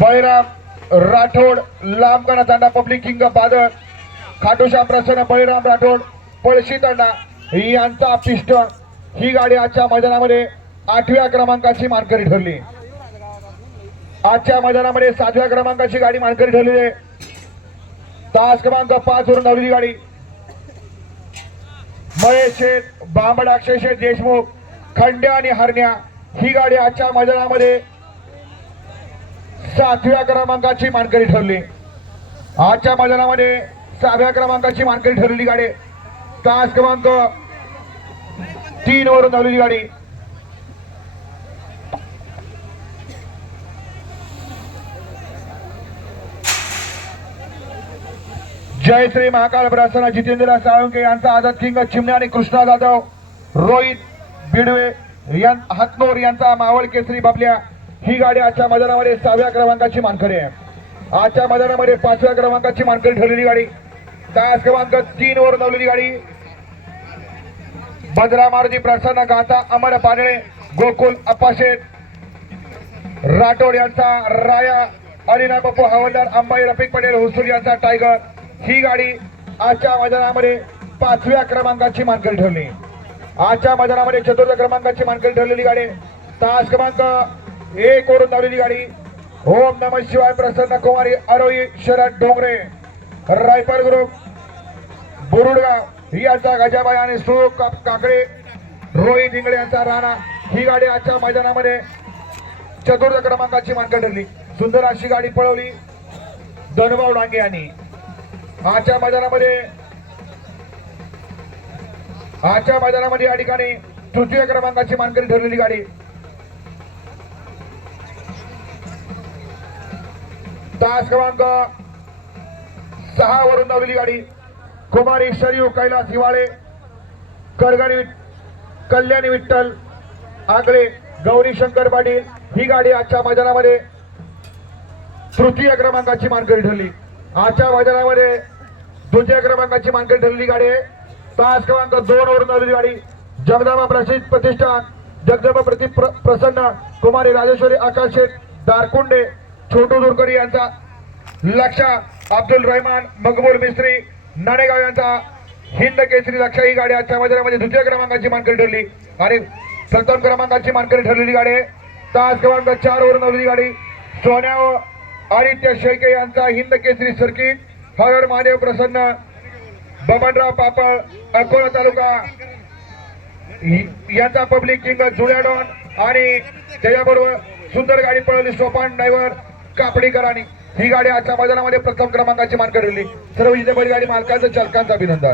बळीराम राठोड लांबकाना तांडा public king Badal Khatushyam प्रसन्न बळीराम राठोड पळशी तांडा यांचा piston ही गाडी आजच्या मैदानामध्ये 8व्या क्रमांकाची मानकरी ठरली। आजच्या मैदानामध्ये 7व्या क्रमांकाची गाडी मानकरी ठरली आहे। तास क्रमांक 5 वरून धावलेली गाडी महेश शेठ बांबड अक्षय शेठ देशमुख खंड्या आणि हरण्या ही गाडी आजच्या मैदानामध्ये 7व्या क्रमांकाची मानकरी ठरली। आजच्या मैदानामध्ये 6व्या क्रमांकाची मानकरी ठरलेली गाडी तास क्रमांक 3 वरून धावलेली गाडी जय श्री महाकाल प्रसन्न जितेंद्र साळुंके यांचा आझाद किंग चिमण्या आणि कृष्णा जाधव रोहित बिडवे हातनोर यांचा मावळ केसरी बाबल्या ही गाडी आजच्या मैदानामध्ये 6व्या क्रमांकाची मानकरी आहे। आजच्या मैदानामध्ये 5व्या क्रमांकाची मानकरी ठरलेली गाडी तास क्रमांक 3 वर धावलेली गाडी भद्रा मारुती प्रसन्न गाथा अमर पानळे गोकुल अप्पाशेठ राठोड यांचा राया अलिना बापू हवालदार अंबाई रफिक पटेल हुसूर यांचा टायगर ही गाडी आजच्या मैदानामध्ये 5व्या क्रमांकाची मानकरी ठरली। आजच्या मैदानामध्ये 4थ्या क्रमांकाची मानकरी ठरलेली गाडी तास क्रमांक 1 वरून धावलेली गाडी ओम नमः शिवाय प्रसन्न कुमारी आरोही शरद डोंगरे रायफल ग्रुप बोरुडगाव यांचा गजाबाई आणि सुख काकडे रोहित इंगळे यांचा राणा ही गाडी आजच्या मैदानामध्ये 4थ्या क्रमांकाची मानकरी ठरली। सुंदर अशी गाडी पळवली धनभाऊ डांगे यांनी। आजच्या मैदानामध्ये या ठिकाणी 3य क्रमांकाची मानकरी ठरलेली गाडी तास क्रमांक 6 वरून धावलेली गाडी कुमारी शरीव कैलास हिवाळे कल्याणी विठ्ठल आगळे गौरी शंकर पाटील ही गाडी आजच्या मैदानामध्ये 3य क्रमांकाची मानकरी ठरली। आजच्या मैदानामध्ये 2य क्रमांकाची मानकरी ठरलेली गाडी आहे तास क्रमांक 2 वरून धावलेली गाडी जगदंबा प्रतिष्ठान जगदंबा प्रसन्न कुमारी राजेश्वरी आकाश शेठ दारकुंडे छोटू दुरकरी यांचा लक्षा अब्दुल रहमान मकबूल मिस्त्री नाणेगाव यांचा हिंद केसरी लक्षा ही गाडी आजच्या मैदानामध्ये 2य क्रमांकाची मानकरी ठरली आणि प्रथम क्रमांकाची मानकरी ठरलेली गाडी आहे तास क्रमांक 4 वरून धावलेली गाडी सोन्या व आदित्य शेळके यांचा हिंद केसरी सर्किट हर महादेव प्रसन्न बबनराव पापळ अकोला तालुका यांचा पब्लिक किंग जुळ्याडॉन आणि त्याच्याबरोबर सुंदर गाडी पळवली सोपान ड्रायव्हर कापडीकरांनी ही गाडी आजच्या मैदानामध्ये प्रथम क्रमांकाची मानकरी ठरली। सर्व विजेते बैलगाडी मालकांचं चालकांचं अभिनंदन।